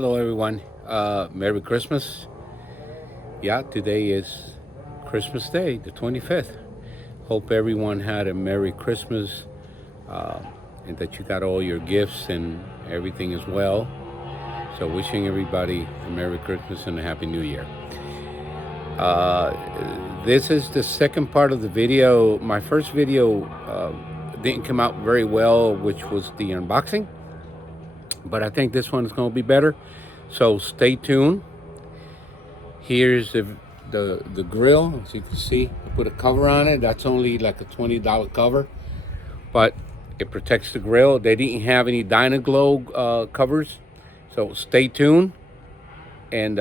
Hello everyone. Merry Christmas. Yeah, today is Christmas Day, the 25th. Hope everyone had a Merry Christmas uh, and that you got all your gifts and everything as well. So wishing everybody a Merry Christmas and a Happy New Year. This is the second part of the video. My first video didn't come out very well, which was the unboxing. But I think this one is going to be better. So stay tuned. Here's the grill. As you can see, I put a cover on it. That's only like a $20 cover, but it protects the grill. They didn't have any Dyna-Glo covers, so stay tuned and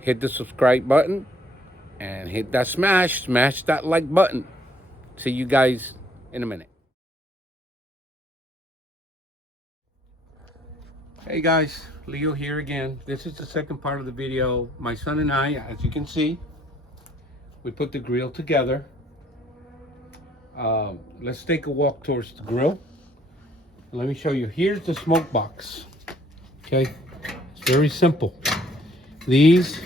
hit the subscribe button and hit that smash that like button. See you guys in a minute. Hey guys, Leo here again. This is the second part of the video. My son and I, as you can see, we put the grill together. Let's take a walk towards the grill. Let me show you. Here's the smoke box. Okay, it's very simple. These,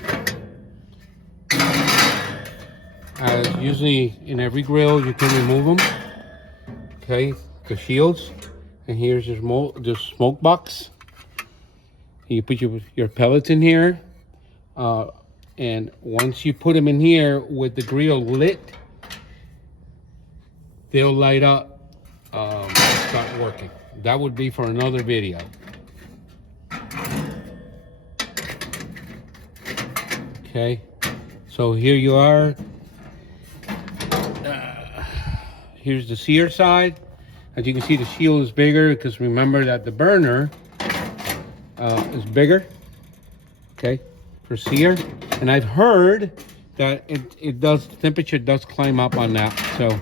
as usually in every grill, you can remove them. Okay, the shields. And here's your smoke box. You put your pellets in here, and once you put them in here with the grill lit, they'll light up, start working. That would be for another video. Okay, so here you are. Here's the sear side. As you can see, the shield is bigger because remember that the burner is bigger, okay, for sear. And I've heard that it does, the temperature does climb up on that. So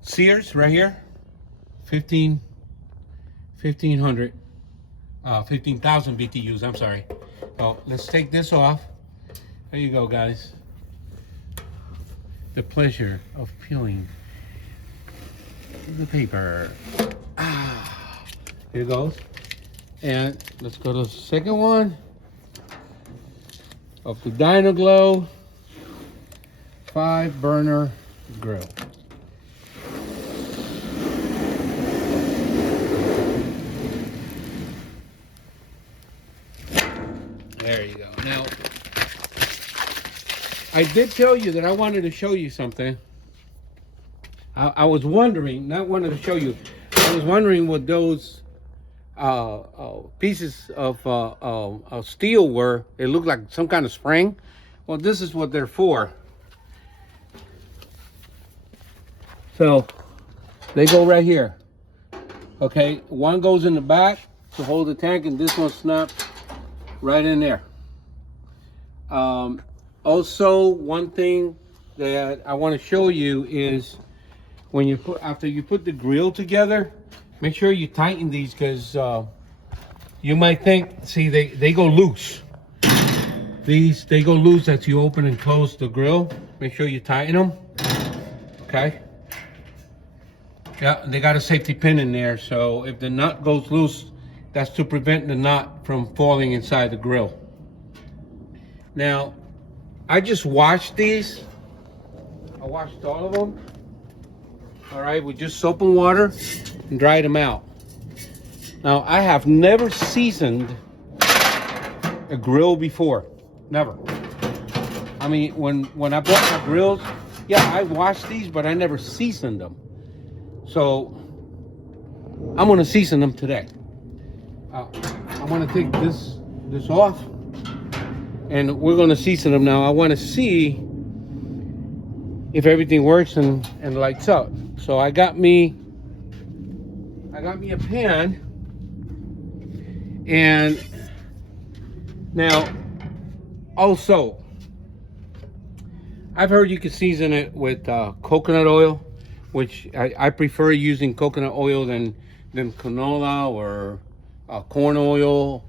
sears right here, 15,000 BTUs, I'm sorry. Oh, let's take this off. There you go, guys. The pleasure of peeling the paper. Here goes. And let's go to the second one of the Dyna-Glo 5-burner grill. There you go. Now, I did tell you that I wanted to show you something. I was wondering, not wanted to show you, I was wondering what those pieces of steel were. It looked like some kind of spring. Well, this is what they're for. So they go right here. Okay, one goes in the back to hold the tank, and this one snaps right in there. Also, one thing that I want to show you is when you after you put the grill together, make sure you tighten these, because you might think, see, they go loose. They go loose as you open and close the grill. Make sure you tighten them. Okay. Yeah, they got a safety pin in there, so if the nut goes loose, that's to prevent the nut from falling inside the grill. Now, I just washed these. I washed all of them. All right, with just soap and water, and dried them out. Now, I have never seasoned a grill before. Never. I mean, when I bought my grills, yeah, I washed these, but I never seasoned them. So I'm gonna season them today. I want to take this off, and we're gonna season them now. I want to see if everything works and lights up. So I got me a pan, and now also I've heard you can season it with coconut oil, which I prefer using coconut oil than canola or corn oil.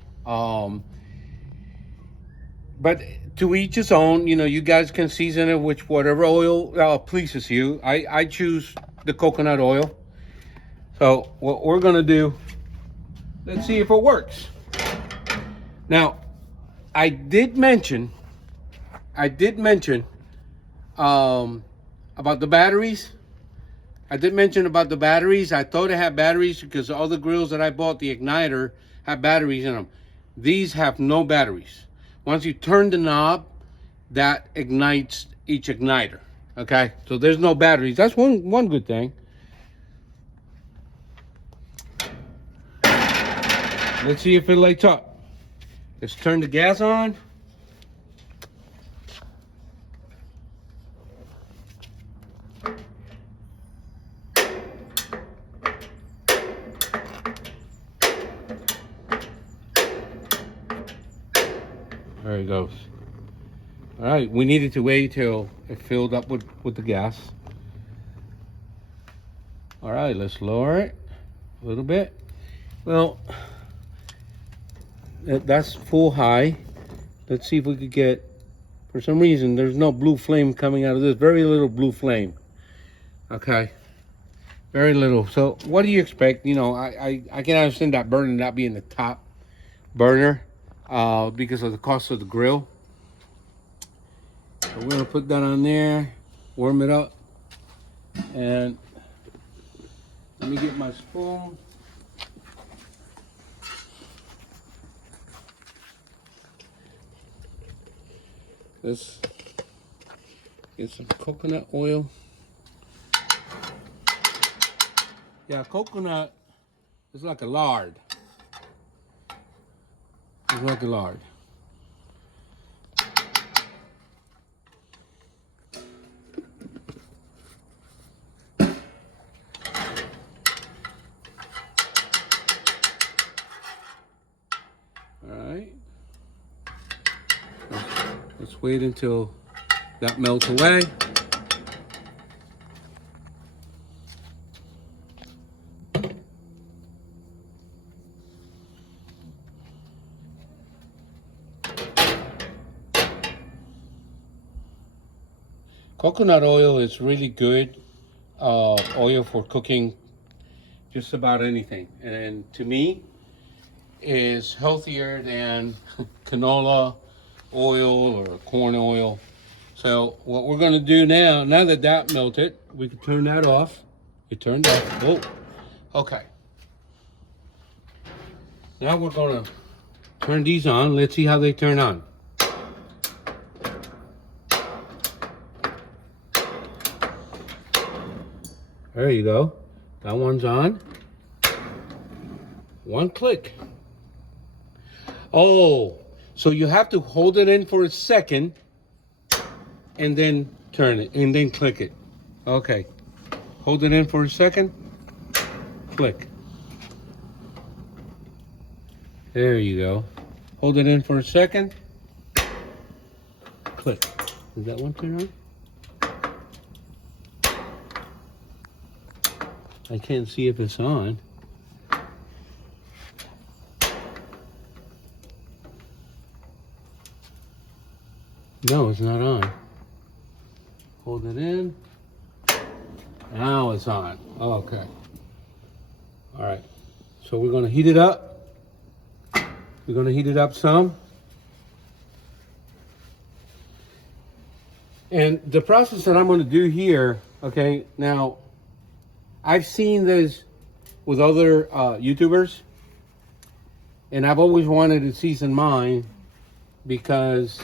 But to each his own. You know, you guys can season it with whatever oil pleases you. I choose the coconut oil. So what we're gonna do let's see if it works. Now, I did mention about the batteries. I thought it had batteries because all the grills that I bought, the igniter, have batteries in them. These have no batteries. Once you turn the knob, that ignites each igniter. Okay, so there's no batteries. That's one good thing. Let's see if it lights up. Let's turn the gas on. There it goes. All right, we needed to wait till it filled up with the gas. All right, let's lower it a little bit. Well, that's full high. Let's see if we could get, for some reason, there's no blue flame coming out of this. Very little blue flame. Okay, very little. So what do you expect? You know, I can understand that burner not being the top burner because of the cost of the grill. So we're gonna put that on there, warm it up, and let me get my spoon. Let's get some coconut oil. Yeah, coconut is like a lard. It's like a lard. All right. Let's wait until that melts away. Coconut oil is really good oil for cooking just about anything, and to me is healthier than canola oil or corn oil. So what we're going to do now that that melted, we can turn that off. It turned off. Oh, okay. Now we're going to turn these on. Let's see how they turn on. There you go. That one's on. One click. Oh, so you have to hold it in for a second and then turn it and then click it. Okay. Hold it in for a second. Click. There you go. Hold it in for a second. Click. Is that one turn on? I can't see if it's on. No, it's not on. Hold it in. Now it's on. Okay. All right. So we're going to heat it up. We're going to heat it up some. And the process that I'm going to do here, okay, now I've seen this with other YouTubers, and I've always wanted to season mine because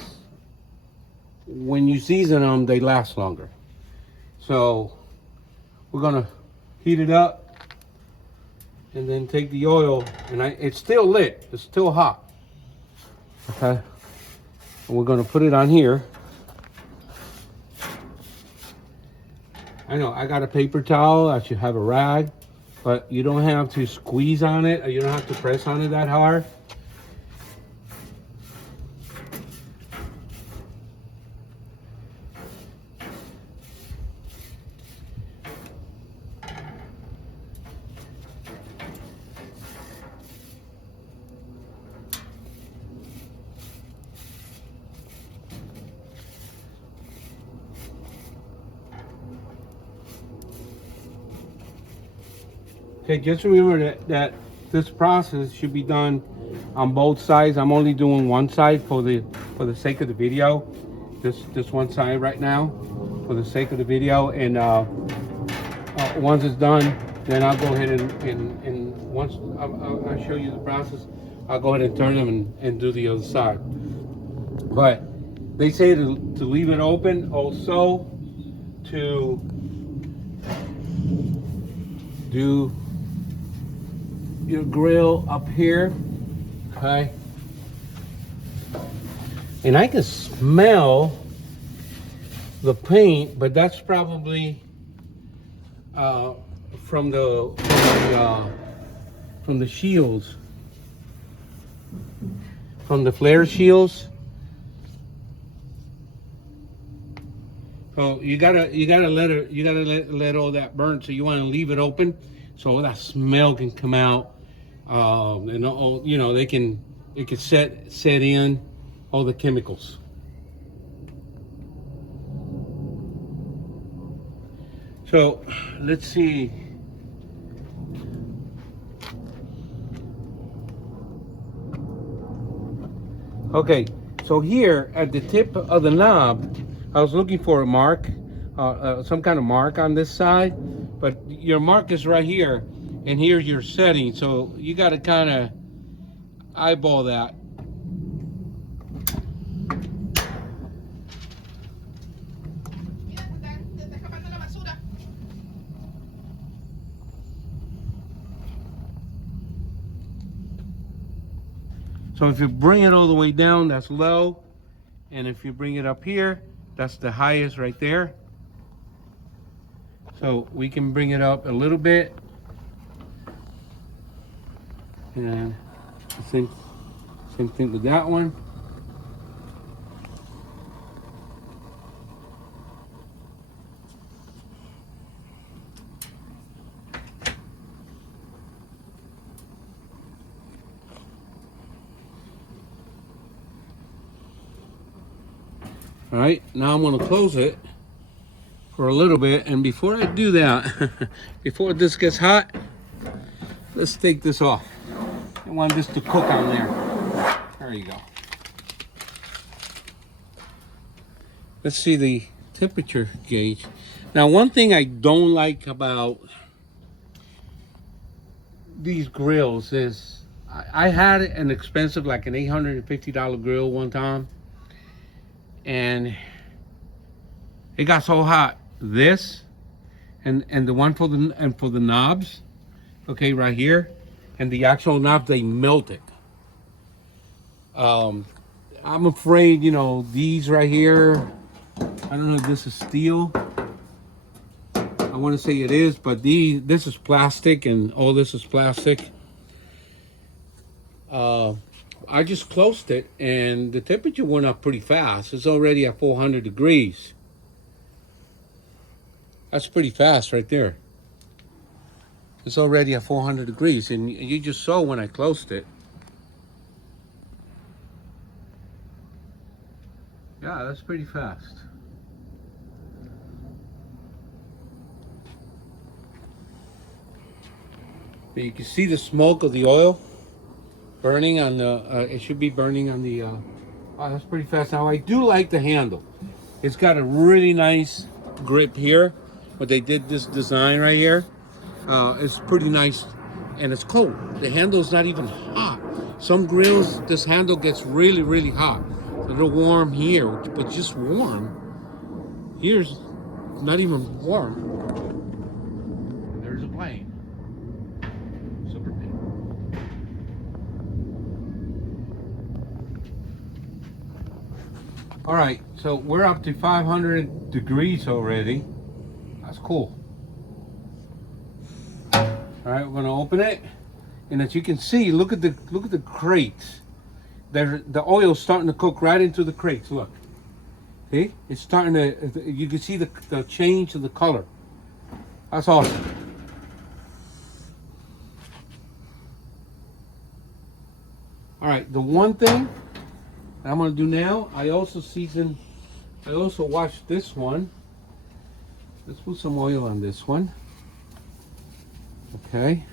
when you season them, they last longer. So we're gonna heat it up and then take the oil, and it's still lit, it's still hot. Okay, and we're gonna put it on here. I know I got a paper towel, I should have a rag, but you don't have to squeeze on it, or you don't have to press on it that hard. Okay, just remember that this process should be done on both sides. I'm only doing one side for the sake of the video. This one side right now for the sake of the video, and once it's done, then I'll go ahead and once I'll show you the process, I'll go ahead and turn them and do the other side. But they say to leave it open, also to do your grill up here, okay? And I can smell the paint, but that's probably from the shields, from the flare shields. So you gotta let all that burn. So you want to leave it open so all that smell can come out, and all, you know, it can set in all the chemicals. So let's see. Okay, so here at the tip of the knob, I was looking for a mark, some kind of mark on this side, but your mark is right here, and here's your setting. So you got to kind of eyeball that. So if you bring it all the way down, that's low. And if you bring it up here, that's the highest right there. So we can bring it up a little bit. And same thing with that one. All right, now I'm going to close it for a little bit, and before I do that, before this gets hot, let's take this off. I want this to cook on there. There you go. Let's see the temperature gauge. Now, one thing I don't like about these grills is I had an expensive, like an $850 grill one time, and it got so hot. This and the one for the knobs, okay, right here, and the actual knobs, they melted. I'm afraid, you know, these right here, I don't know if this is steel. I want to say it is, but this is plastic, and all this is plastic. I just closed it, and the temperature went up pretty fast. It's already at 400 degrees. That's pretty fast right there. It's already at 400 degrees, and you just saw when I closed it. Yeah, that's pretty fast. But you can see the smoke of the oil burning on the, it should be burning on the, oh, that's pretty fast. Now, I do like the handle. It's got a really nice grip here, but they did this design right here. It's pretty nice, and it's cold. The handle is not even hot. Some grills, this handle gets really, really hot. It's a little warm here, but just warm. Here's not even warm. There's a plane. Super big. All right, so we're up to 500 degrees already. That's cool. All right, we're gonna open it, and as you can see, look at the crates. The oil's starting to cook right into the crates. Look, see, it's starting to. You can see the change of the color. That's awesome. All right, the one thing I'm gonna do now, I also washed this one. Let's put some oil on this one. Okay.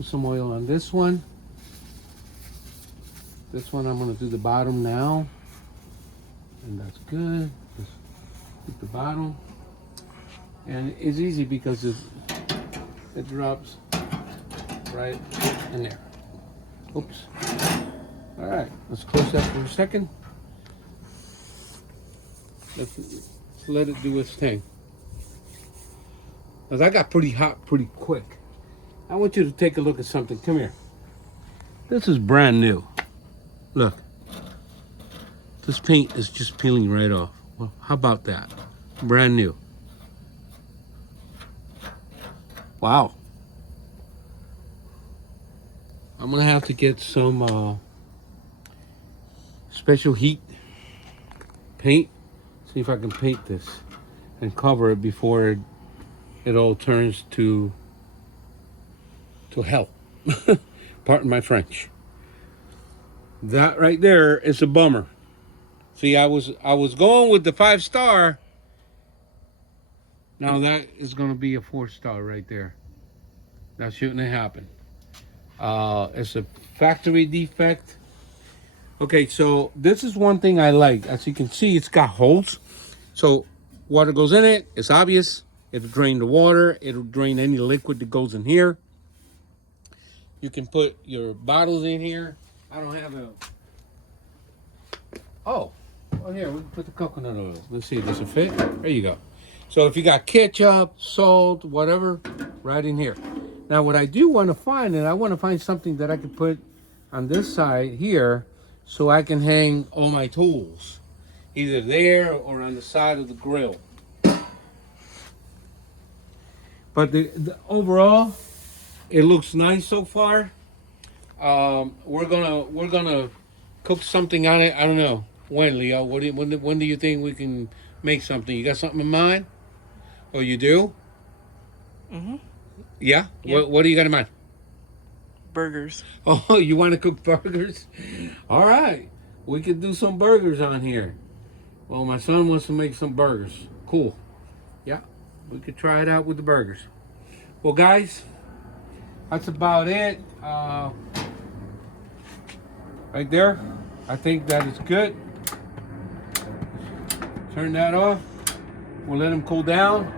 Put some oil on this one. This one I'm going to do the bottom now. And that's good. Just hit the bottom. And it's easy because it drops right in there. Oops. All right, let's close that for a second. Let's let it do its thing. Now that got pretty hot pretty quick. I want you to take a look at something. Come here. This is brand new. Look. This paint is just peeling right off. Well, how about that? Brand new. Wow. I'm gonna have to get some special heat paint. See if I can paint this and cover it before it all turns to hell. Pardon my French. That right there is a bummer. See, I was going with the 5-star. Now that is going to be a 4-star right there. That shouldn't have happened. It's a factory defect. Okay, so this is one thing I like. As you can see, it's got holes. So water goes in it. It's obvious. It'll drain the water. It'll drain any liquid that goes in here. You can put your bottles in here. I don't have a... Oh, well, here, we can put the coconut oil. Let's see, does it fit? There you go. So if you got ketchup, salt, whatever, right in here. Now, what I do want to find, and I want to find something that I can put on this side here so I can hang all my tools, either there or on the side of the grill. But the overall, it looks nice so far. We're gonna cook something on it. I don't know when, Leo. When do you think we can make something? You got something in mind? Oh, you do? Mm-hmm. Yeah? Yeah. What do you got in mind? Burgers. Oh, you want to cook burgers? All right. We could do some burgers on here. Well, my son wants to make some burgers. Cool. Yeah, we could try it out with the burgers. Well, guys, that's about it. Right there. I think that is good. Turn that off. We'll let them cool down.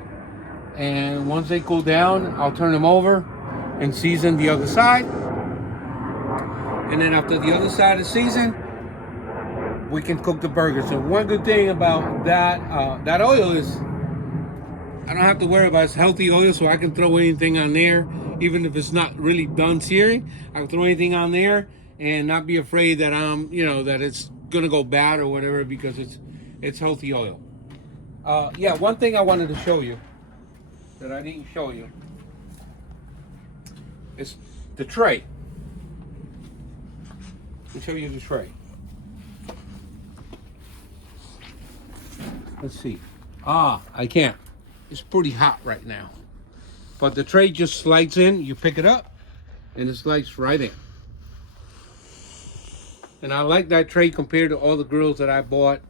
And once they cool down, I'll turn them over and season the other side. And then after the other side is seasoned, we can cook the burgers. So one good thing about that oil is I don't have to worry about it's healthy oil, so I can throw anything on there, even if it's not really done searing. I can throw anything on there and not be afraid that that it's gonna go bad or whatever because it's healthy oil. Yeah, one thing I wanted to show you that I didn't show you is the tray. Let me show you the tray. Let's see. I can't. It's pretty hot right now. But the tray just slides in, you pick it up, and it slides right in. And I like that tray compared to all the grills that I bought